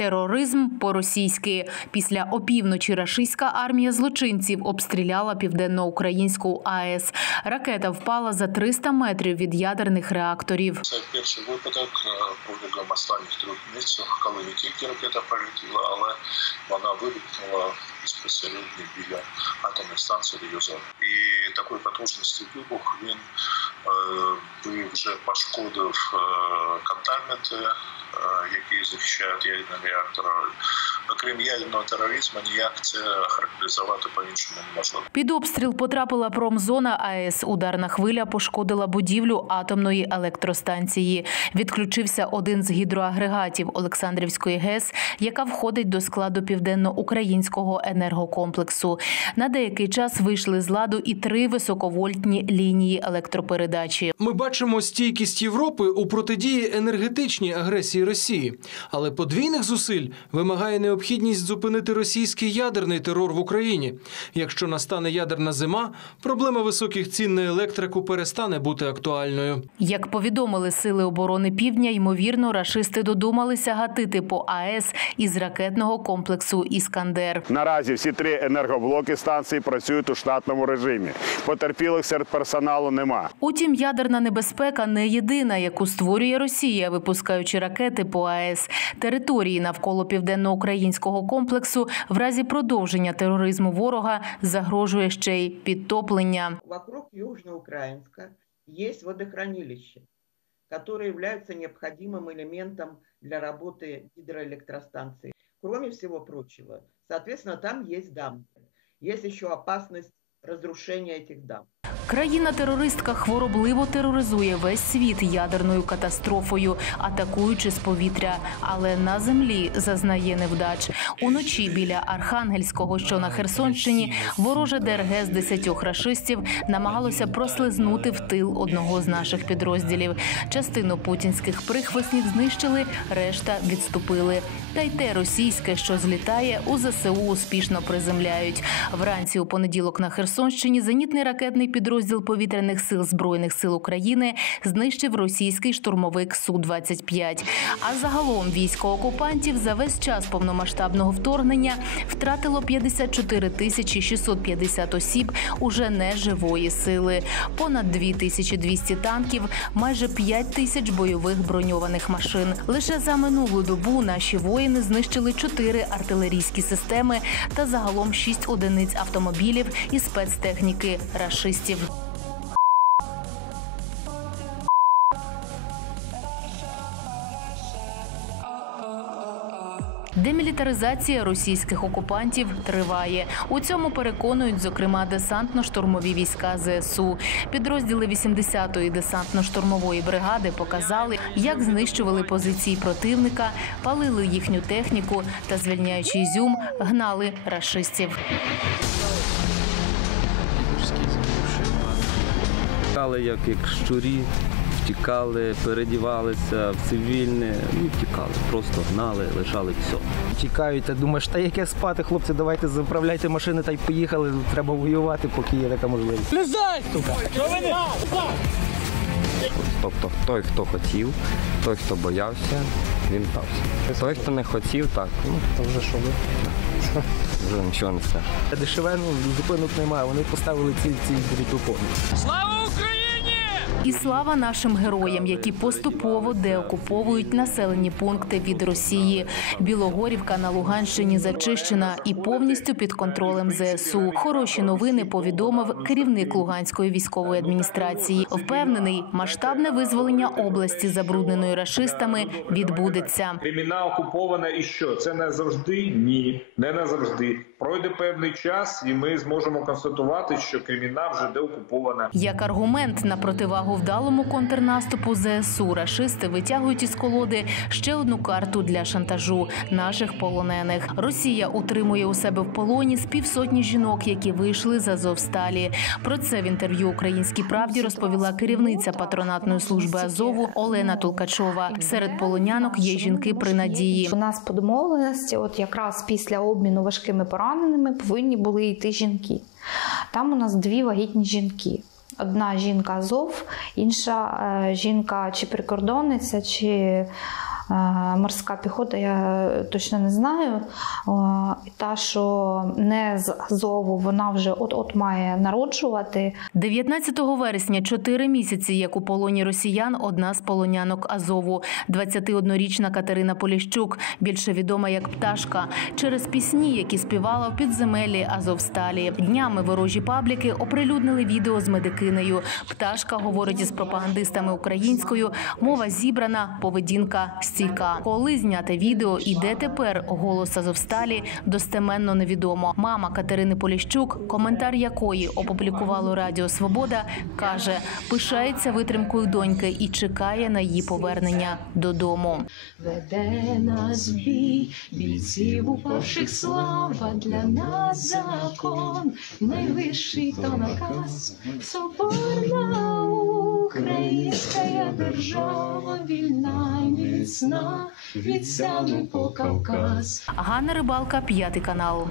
Тероризм по-російськи. Після опівночі рашистська армія злочинців обстріляла Південноукраїнську АЕС. Ракета впала за 300 метрів від ядерних реакторів. Це перший випадок протягом останніх 3 місяців, коли не тільки ракета прилетіла, але вона вибухнула безпосередньо біля атомної станції Рюзов. І такої потужності вибух він вже пошкодив контейнменти, які захищають ядерні реактори. Окрім ядерного тероризму, ніяк це характеризувати по-іншому неможливо. Під обстріл потрапила промзона АЕС. Ударна хвиля пошкодила будівлю атомної електростанції. Відключився один з гідроагрегатів Олександрівської ГЕС, яка входить до складу Південноукраїнського енергокомплексу. На деякий час вийшли з ладу і 3 високовольтні лінії електропередачі. Ми бачимо стійкість Європи у протидії енергетичній агресії Росії. Але подвійних зусиль вимагає необхідність зупинити російський ядерний терор в Україні. Якщо настане ядерна зима, проблема високих цін на електрику перестане бути актуальною. Як повідомили Сили оборони Півдня, ймовірно, рашисти додумалися гатити по АЕС із ракетного комплексу «Іскандер». Наразі всі 3 енергоблоки станції працюють у штатному режимі. Потерпілих серед персоналу нема. Утім, ядерна небезпека не єдина, яку створює Росія, випускаючи ракети по АЕС. Території навколо Південноукраїнського комплексу в разі продовження тероризму ворога загрожує ще й підтоплення. Вокруг Южноукраїнська є водохранилище, которые являются необходимым элементом для работы гидроэлектростанции. Кроме всего прочего, соответственно, там есть дамбы. Есть еще опасность разрушения этих дамб. Країна-терористка хворобливо тероризує весь світ ядерною катастрофою, атакуючи з повітря. Але на землі зазнає невдач. Уночі біля Архангельського, що на Херсонщині, вороже ДРГ з 10 рашистів намагалося прослизнути в тил одного з наших підрозділів. Частину путінських прихвостнів знищили, решта відступили. Та й те російське, що злітає, у ЗСУ успішно приземляють. Вранці у понеділок на Херсонщині зенітний ракетний підрозділ повітряних сил Збройних сил України знищив російський штурмовик Су-25. А загалом військо окупантів за весь час повномасштабного вторгнення втратило 54 650 осіб уже неживої сили, понад 2200 танків, майже 5000 бойових броньованих машин. Лише за минулу добу наші воїни знищили 4 артилерійські системи та загалом 6 одиниць автомобілів і спецтехніки рашистів. Демілітаризація російських окупантів триває. У цьому переконують, зокрема, десантно-штурмові війська ЗСУ. Підрозділи 80-ї десантно-штурмової бригади показали, як знищували позиції противника, палили їхню техніку та, звільняючи Ізюм, гнали рашистів. Втікали, як щурі, втікали, передівалися в цивільне і втікали. Просто гнали, лишали все. Тікають, та думаєш, та яке спати, хлопці, давайте заправляйте машини та й поїхали. Треба воювати, поки є така можливість. Лізай, сука! Тобто той, хто хотів, той, хто боявся, він стався. Той, хто не хотів, так. То вже що ви? Вже нічого не скаже. Дешеве, зупинок немає, вони поставили ці дрітопони. Слава Україні! І слава нашим героям, які поступово деокуповують населені пункти від Росії. Білогорівка на Луганщині зачищена і повністю під контролем ЗСУ. Хороші новини повідомив керівник Луганської військової адміністрації. Впевнений, масштабне визволення області, забрудненої рашистами, відбудеться. Кремінна окупована і що? Це не завжди? Ні, не назавжди. Пройде певний час і ми зможемо констатувати, що Кремінна вже деокупована. Як аргумент на противагу вдалому контрнаступу ЗСУ, рашисти витягують із колоди ще одну карту для шантажу – наших полонених. Росія утримує у себе в полоні з 500 жінок, які вийшли з Азовсталі. Про це в інтерв'ю «Українській правді» розповіла керівниця патронатної служби Азову Олена Толкачова. Серед полонянок є жінки при надії. У нас по домовленості, от якраз після обміну важкими пораненими, повинні були йти жінки. Там у нас 2 вагітні жінки. Одна жінка Азов, інша жінка чи прикордонниця, чи морська піхота, я точно не знаю. Та, що не з Азову, вона вже от-от має народжувати. 19 вересня, 4 місяці, як у полоні росіян, одна з полонянок Азову. 21-річна Катерина Поліщук, більше відома як «Пташка», через пісні, які співала в підземеллі Азовсталі. Днями ворожі пабліки оприлюднили відео з медикинею. «Пташка» говорить із пропагандистами українською, мова зібрана, поведінка стійка. Коли зняте відео і де тепер голос Азовсталі, достеменно невідомо. Мама Катерини Поліщук, коментар якої опублікувало Радіо Свобода, каже, пишається витримкою доньки і чекає на її повернення додому. Веде нас бій, бійців упавших слава, для нас закон, найвищий то наказ, соборна українська держава, вільна і міцна, від Сяни по Кавказ. Ганна Рибалка, 5 канал.